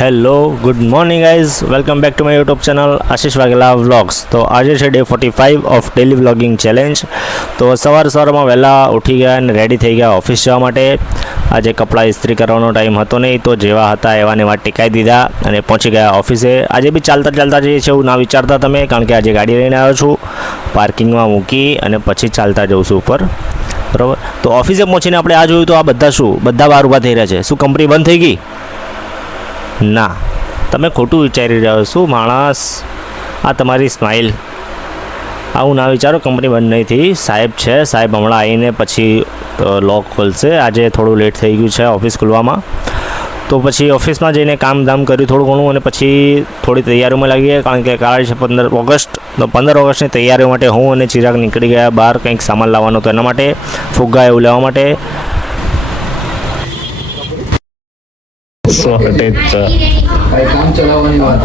Hello good morning guys, welcome back to my YouTube channel Ashish Vaghela vlogs. તો આજે છે day 45 of daily vlogging challenge. તો સવારમાં વહેલા ઉઠી ગયા અને રેડી થઈ ગયા ઓફિસ જવા માટે. આજે કપડાં ઇસ્ત્રી કરવાનો ટાઈમ હતો નહીં, તો જેવા હતા એવાને એવા ટીકાઈ દીધા અને પહોંચી ગયા ઓફિસે. આજે બી ચાલતા જઈએ છીએ એવું ના વિચારતા તમે, કારણ કે આજે ગાડી લઈને આવ્યો છું. પાર્કિંગમાં મૂકી અને પછી ચાલતા જઉં છું ઉપર, બરાબર. તો ઓફિસે પહોંચીને આપણે આ જોયું તો આ બધા બહાર ઊભા થઈ રહ્યા છે. શું કંપની બંધ થઈ ગઈ? ના, તમે ખોટું વિચારી રહ્યા છો માણસ. આ તમારી સ્માઇલ. આવું ના વિચારો, કંપની બંધ નહીં થઈ. સાહેબ છે, સાહેબ હમણાં આવીને પછી લોક ખોલશે. આજે થોડું લેટ થઈ ગયું છે ઓફિસ ખુલવામાં, તો પછી ઓફિસમાં જઈને કામ ધામ કર્યું થોડું ઘણું અને પછી થોડી તૈયારીઓમાં લાગી ગયા, કારણ કે કાલે છે 15 ઓગસ્ટ. તો 15 ઓગસ્ટની તૈયારીઓ માટે હું અને ચિરાગ નીકળી ગયા બહાર કંઈક સામાન લાવવાનો હતો એના માટે, ફુગ્ગા એવું લેવા માટે. કામ ચલાવવાની વાત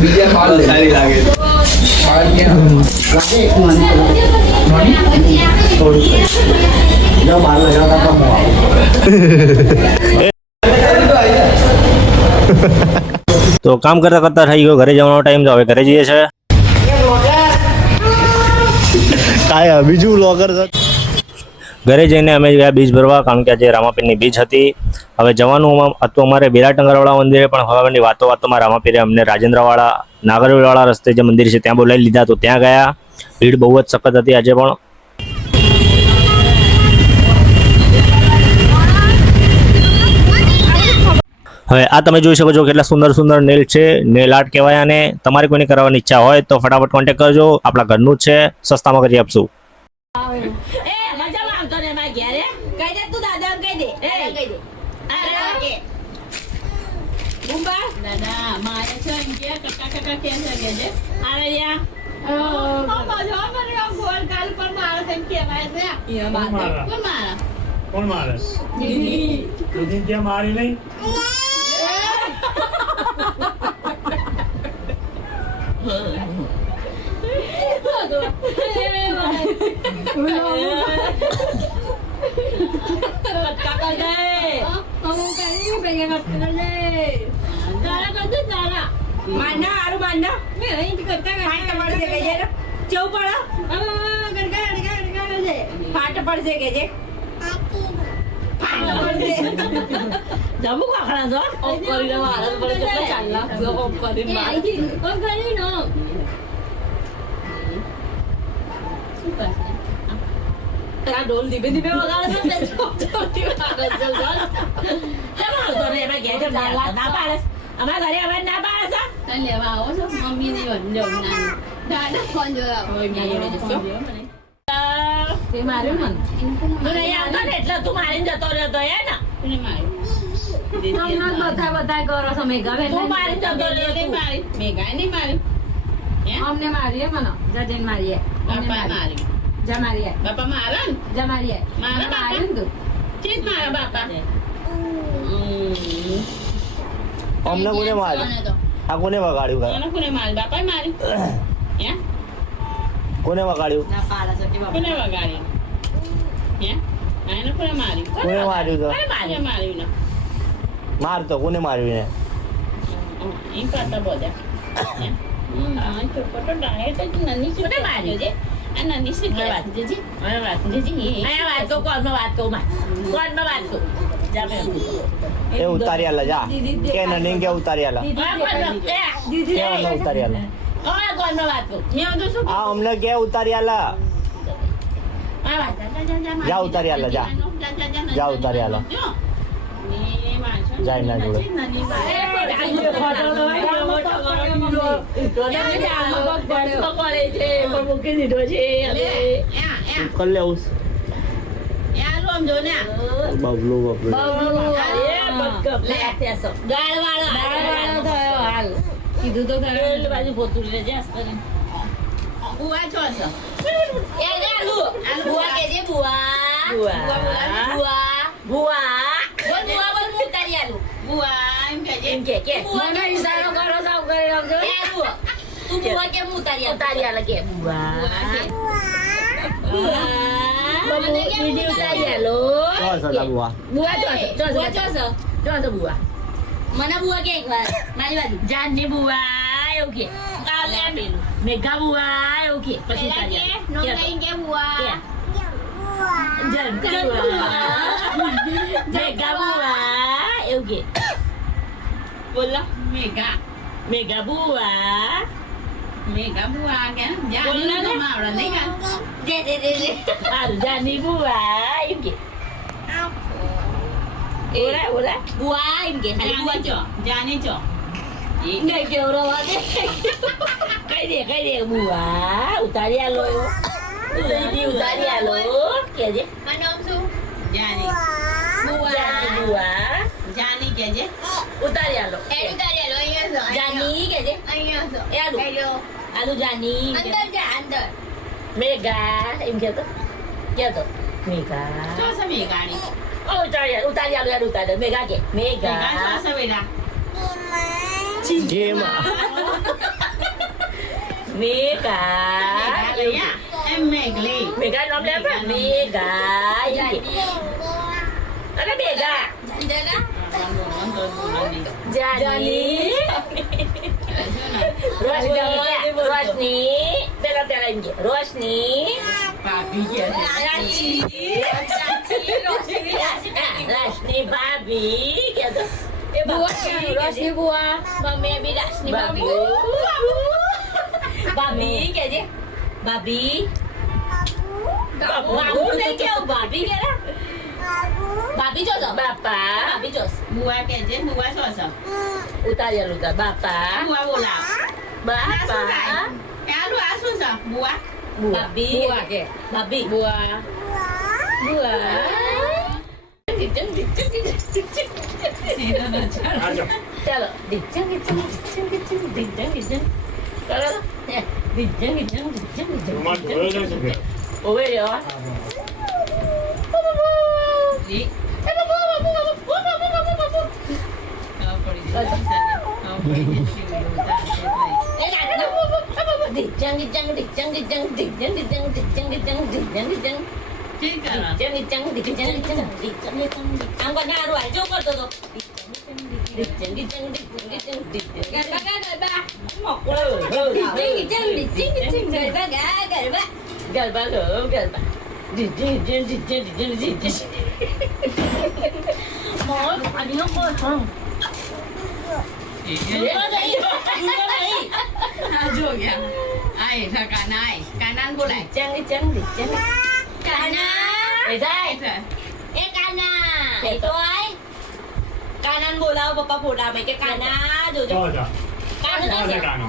બીજા માલ સારી લાગે તો કામ કરતા થઈ ગયો, ઘરે જવાનો ટાઈમ. તો હવે ઘરે જઈએ છે. કાંઈ બીજું વ્લોગર છે. ઘરે જઈને અમે ગયા બીજ ભરવા, કારણ કે આજે રામાપીરની બીજ હતી. હવે જવાનું હતું અમારે બિરાટનગરવાળા મંદિરે, પણ હવાની વાતોમાં રામાપીરે અમને રાજેન્દ્રવાળા નાગરવાળા રસ્તે જે મંદિર છે ત્યાં બોલાવી લીધા. તો ત્યાં ગયા. ભીડ બહુ જ સખત હતી આજે પણ. હવે આ તમે જોઈ શકો છો કેટલા સુંદર સુંદર નેલ છે. નેલ આર્ટ કહેવાય અને તમારે કોઈને કરવાની ઈચ્છા હોય તો ફટાફટ કોન્ટેક્ટ કરજો. આપણા ઘરનું જ છે, સસ્તામાં કરી આપશું. કોણ મારે? દીદી ક્યાં મારી નહીં? જમુ કાકડા જો ઓફ કરીને મારા પર જો ચાલલા જો ઓફ કરીને માર ઓફ કરી નો આ ઢોલ ધીમે ધીમે વગાડે છે તે ચોટી વગાડે છે ચાલ તો રે મે ઘેર ના પાડે અમાર ઘરે અવાજ ના પાડે છે તને લેવા આવો છો મમ્મી ની વંડો ના દાદા ફોન જોયા હોય મે જોડે જશો તે માર્યું મન તો નહીં આવતો ને એટલે તું મારીને જતો રહ્યો તો હે ને તને માર્યું બધા કરો છો મેઘા તું મારી જતો રહ્યો તે મારી મેઘા નહીં મારી અમને મારીએ મને જજન મારીએ બાપા મારી જા મારીએ બાપા મારા ને જા મારીએ મારા માર્યું તું ચીજ મારા બાપા અમને કોને માર્યું? આ કોને વગાડ્યું? કોને મારી બાપા મારી હે કોને વગાડ્યું? ના પાડા સકી બાપા કોને વગાડ્યું હે આને કોને મારી કોને માર્યું? કોને મારી માર્યું ના માર તો કોને માર્યું ને? ઈ પાતા બોલ્યા આ ચોપટો ડાયે તો નની છે કોને માર્યો છે આ નની છે કે વાત જેજી આ વાત જેજી આ વાત તો કોણમાં વાત કહું માં કોણમાં વાત કહું જામે એ ઉતારી આલા જા કે નની કે ઉતારી આલા દીદી કે ઉતારી આલા ઓય કોણમાં વાત કહું મેં તો શું આ અમને કે ઉતારી આલા આ વાત જા ઉતારી આલા જા જા ઉતારી આલા જાય ના જોડે મૂકી દીધો છે કર લે બબલો કીધું તો બાજુ પોતું લેજે બુઆ છો બુઆ કેજે બુઆ બુઆ એમ કે મને ઈશારો કરો સાવ કરી રાખજો તું બુઆ કેમ ઉતારી આલે કે બુઆ દીદી ઉતારી આલો બુઆ બુઆ જો બુઆ મને બુઆ કે એકવાર મારી બાજુ જાનની બુઆ એવું કે કાલે પેલું મેઘા બુઆ એવું કે પછી તારી નો લઈ કે બુઆ જાનની બુઆ મેઘા બુઆ એવું કે બોલો મેઘા મેઘા બુઆ કે જાનની તો માવડા નહીં કા દે જાનની બુઆ એવું કે ઓરા buah em ke hari buah cho jani cho ngai ke ora wa de kai dia buah utari alo di utari alo ke je manom su jani buah jani ke je utari alo iya so jani ke je iya so alu jani under mega em ke to mega cho sa mega ni Oh, utari alo mega ke mega sa beda Game. mega ya em mega nom le apa mega ada mega Jani Rosni bela ini Rosni Babi ya Rosni babi gitu Rosni buah mami abi Rosni babi babi kayak babi babu नहीं क्या babi क्या ना babi जो तो बापा babi जो buah kayak je buah so utar ya lutar bapak buah bola bapak ya lu asu sa buah babi buah ke babi buah चलो डिचंग चलो डिचंग ओवे यार हो गया ai thật kanan cô lại Kanan. Để đây. Kana. Để tôi. Kanan bola papa bola mấy cái kana rồi. Cho cho. Kana Cho gì? cái cả nó.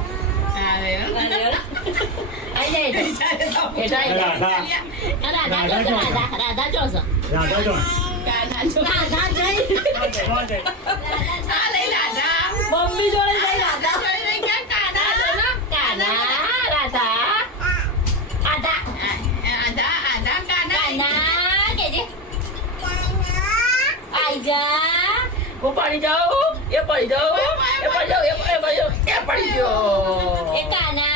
đấy Ai đây? Để đây. Rada. Rada cho sao? Rada cho. kanan cho Rada đây. Con đây. lấy là ra Mommy cho đây Rada. chơi đây cái kanan Kana. Rada. Ada. ada kanan Kana. Cái gì? Aja. Kau paling jauh, ya paling jauh, ya paling jauh, ya paling jauh, ya paling jauh. Kana.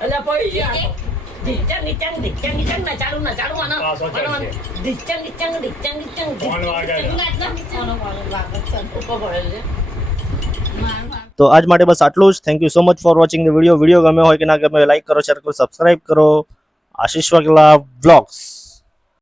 Ada paling jauh. Dicang nak calu mana? Ah, so Mana mana? cari. Dicang. Mana ada? Upar boleh. તો આજ માટે બસ આટલું જ. Thank you so much for watching the video. Video ગમે હોય કે ના ગમે લાઈક કરો, શેર કરો, સબસ્ક્રાઇબ કરો. આશીષ વાઘેલા વ્લોગ્સ.